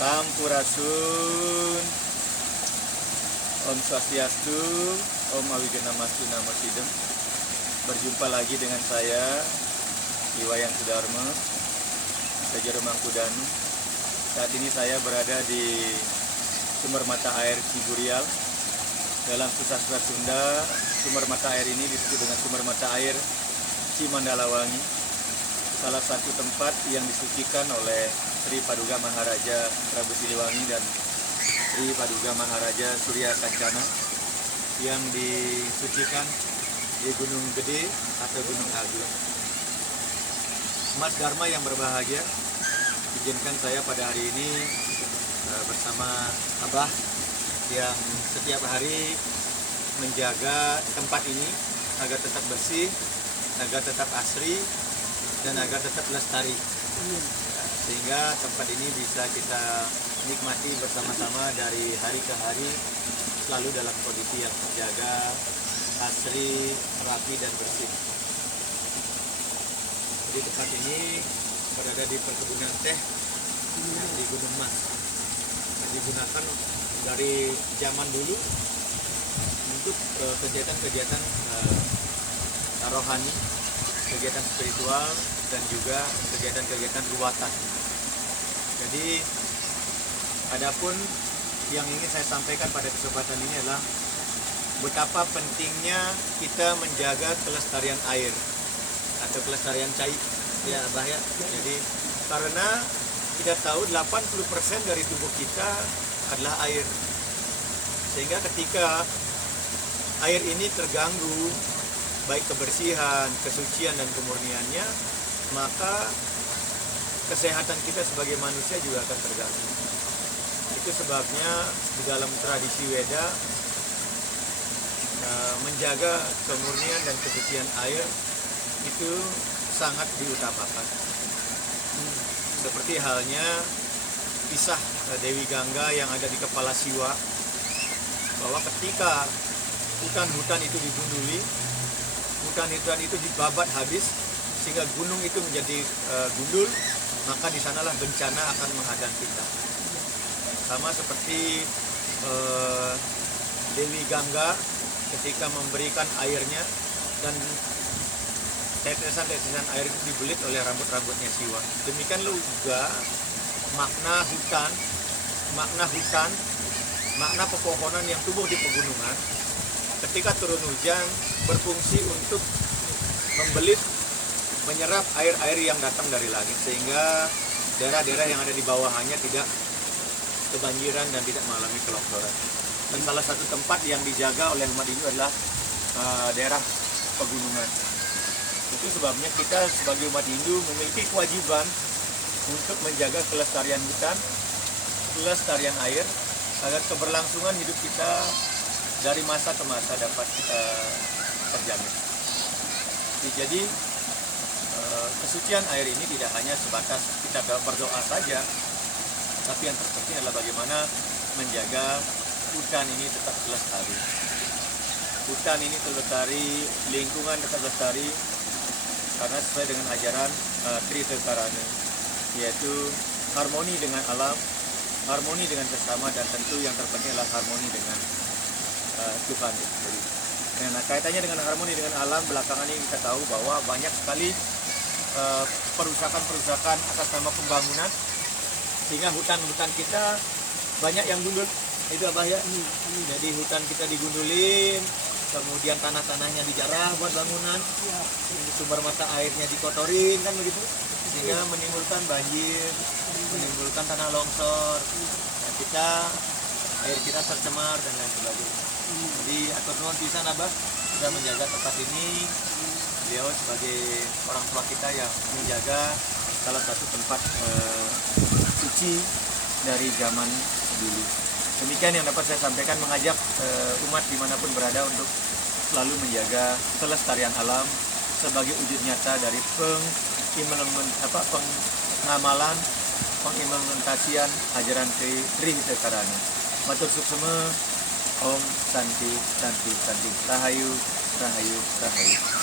Sampurasun, Om Swastiastu, Om Awigenamastu Namo Sidem. Berjumpa lagi dengan saya, Iwayan Sudarma, Sejero Mangkudanu. Saat ini saya berada di sumber mata air Ciburial. Dalam sastra Sunda, sumber mata air ini disebut dengan sumber mata air Cimandalawangi, salah satu tempat yang disucikan oleh Sri Paduka Maharaja Prabu Siliwangi dan Sri Paduka Maharaja Surya Kancana yang disucikan di Gunung Gede atau Gunung Agung. Mas Dharma yang berbahagia, izinkan saya pada hari ini bersama Abah yang setiap hari menjaga tempat ini agar tetap bersih, agar tetap asri, dan agar tetap lestari. Sehingga tempat ini bisa kita nikmati bersama-sama dari hari ke hari, selalu dalam kondisi yang terjaga, asri, rapi, dan bersih. Jadi tempat ini berada di perkebunan teh di Gunung Mas. Digunakan dari zaman dulu untuk kegiatan-kegiatan rohani, kegiatan spiritual, dan juga kegiatan-kegiatan ruwatan. Jadi, adapun yang ingin saya sampaikan pada kesempatan ini adalah betapa pentingnya kita menjaga kelestarian air atau kelestarian cai, ya Abah ya. Jadi, karena kita tahu 80% dari tubuh kita adalah air. Sehingga ketika air ini terganggu, baik kebersihan, kesucian, dan kemurniannya, maka kesehatan kita sebagai manusia juga akan terganggu. Itu sebabnya di dalam tradisi Weda, menjaga kemurnian dan kesucian air itu sangat diutamakan. Seperti halnya kisah Dewi Gangga yang ada di kepala Siwa, bahwa ketika hutan-hutan itu digunduli, hutan-hutan itu dibabat habis, sehingga gunung itu menjadi gundul, maka di sanalah bencana akan menghadang kita. Sama seperti Dewi Gangga ketika memberikan airnya, dan tetesan-tetesan air itu dibelit oleh rambut-rambutnya Siwa. Demikian juga makna hutan, makna pepohonan yang tumbuh di pegunungan, ketika turun hujan berfungsi untuk membelit, menyerap air-air yang datang dari langit, sehingga daerah-daerah yang ada di bawahnya tidak kebanjiran dan tidak mengalami kelongsoran. Dan salah satu tempat yang dijaga oleh umat Hindu adalah daerah pegunungan. Itu sebabnya kita sebagai umat Hindu memiliki kewajiban untuk menjaga kelestarian hutan, kelestarian air, agar keberlangsungan hidup kita dari masa ke masa dapat terjamin. Jadi kesucian air ini tidak hanya sebatas kita berdoa saja, tapi yang terpenting adalah bagaimana menjaga hutan ini tetap lestari. Hutan ini tetap lestari, lingkungan tetap lestari, karena sesuai dengan ajaran Tritetarana, yaitu harmoni dengan alam, harmoni dengan sesama, dan tentu yang terpenting adalah harmoni dengan Tuhan itu sendiri. Nah, kaitannya dengan harmoni dengan alam, belakangan ini kita tahu bahwa banyak sekali perusakan-perusakan atas nama pembangunan, sehingga hutan-hutan kita banyak yang gundul. Itu Abah ya. Jadi hutan kita digundulin, kemudian tanah-tanahnya dijarah buat bangunan, sumber mata airnya dikotorin, kan begitu, sehingga menimbulkan banjir, menimbulkan tanah longsor. Nah, air kita tercemar dan lain sebagainya. Jadi atur nuhun pisan Abah sudah menjaga tempat ini. Beliau sebagai orang tua kita yang menjaga salah satu tempat suci dari zaman dulu. Demikian yang dapat saya sampaikan, mengajak umat dimanapun berada untuk selalu menjaga kelestarian alam sebagai wujud nyata dari pengamalan, pengimplementasian ajaran Tritetarana. Matur suksema, Om Santi Santi Santi, Rahayu Rahayu Rahayu.